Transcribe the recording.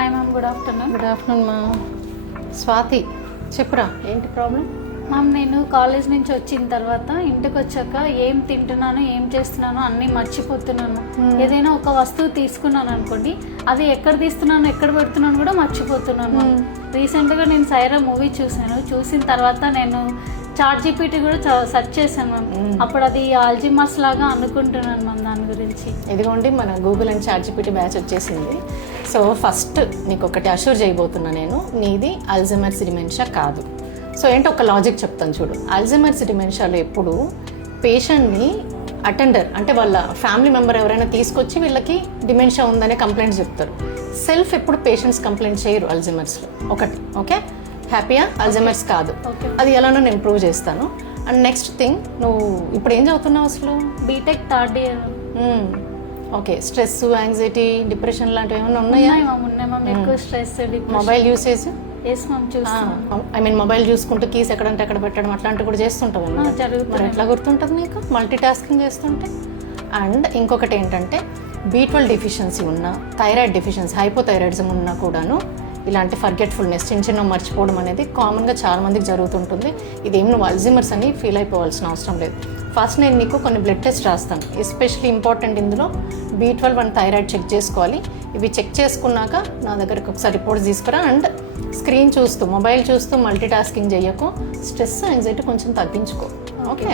Hi ma'am, good afternoon. Good afternoon మా. స్వాతి, చెప్పురా ఏంటి ప్రాబ్లం? మ్యామ్, నేను కాలేజ్ నుంచి వచ్చిన తర్వాత ఇంటికి వచ్చాక ఏం తింటున్నాను, ఏం చేస్తున్నానో అన్నీ మర్చిపోతున్నాను. ఏదైనా ఒక వస్తువు తీసుకున్నాను అనుకోండి, అది ఎక్కడ తీస్తున్నాను, ఎక్కడ పెడుతున్నాను కూడా మర్చిపోతున్నాను. రీసెంట్గా నేను సైరా మూవీ చూసాను. చూసిన తర్వాత నేను ChatGPT కూడా సెర్చ్ చేశాను మ్యామ్. అప్పుడు అది ఆల్జిమర్స్ లాగా అనుకుంటున్నాను మ్యామ్ దాని గురించి. ఇదిగోండి, మన గూగుల్ అండ్ ChatGPT బ్యాచ్ వచ్చేసింది. సో ఫస్ట్ నీకు ఒకటి అష్యూర్ చేయబోతున్నా, నేను నీది అల్జైమర్స్ డిమెన్షియా కాదు. సో ఏంటో ఒక లాజిక్ చెప్తాను చూడు. అల్జైమర్స్ డిమెన్షియాలో ఎప్పుడు పేషెంట్ని అటెండర్ అంటే వాళ్ళ ఫ్యామిలీ మెంబర్ ఎవరైనా తీసుకొచ్చి వీళ్ళకి డిమెన్షియా ఉందనే కంప్లైంట్ చెప్తారు. సెల్ఫ్ ఎప్పుడు పేషెంట్స్ కంప్లైంట్ చేయరు అల్జైమర్స్లో. ఒకటి ఓకే, హ్యాపీయా? అల్జైమర్స్ కాదు, అది ఎలానో నేను ప్రూవ్ చేస్తాను. అండ్ నెక్స్ట్ థింగ్, నువ్వు ఇప్పుడు ఏం చదువుతున్నావు అసలు? BTech third year. Okay, stress, anxiety, depression లాంటివి ఏమైనా ఉన్నాయా? ఉన్నాయి మ్యామ్, ఎక్కువ stress. Mobile usage? Yes ma'am, చూస్తాను. ఐ మీన్ మొబైల్ చూసుకుంటూ కీస్ ఎక్కడంటే ఎక్కడ పెట్టడం అట్లాంటివి కూడా చేస్తుంటావు. మరి ఎట్లా గుర్తుంటుంది నీకు మల్టీ టాస్కింగ్ చేస్తుంటే? అండ్ ఇంకొకటి ఏంటంటే B12 డెఫిషియన్సీ ఉన్నా, థైరాయిడ్ డెఫిషియన్సీ, హైపోథైరాయిడిజం ఉన్నా కూడాను ఇలాంటి ఫర్గెట్ఫుల్నెస్, చిన్న మర్చిపోవడం అనేది కామన్గా చాలా మందికి జరుగుతుంటుంది. ఇదేం నువ్వు అల్జైమర్స్ అని ఫీల్ అయిపోవాల్సిన అవసరం లేదు. ఫస్ట్ నేను నీకు కొన్ని బ్లడ్ టెస్ట్ రాస్తాను. ఎస్పెషల్లీ ఇంపార్టెంట్ ఇందులో B12 అండ్ థైరాయిడ్ చెక్ చేసుకోవాలి. ఇవి చెక్ చేసుకున్నాక నా దగ్గరకు ఒకసారి రిపోర్ట్స్ తీసుకురా. అండ్ స్క్రీన్ చూస్తూ, మొబైల్ చూస్తూ మల్టీ టాస్కింగ్ చేయకు. స్ట్రెస్, యాంగ్జైటీ కొంచెం తగ్గించుకో. ఓకే.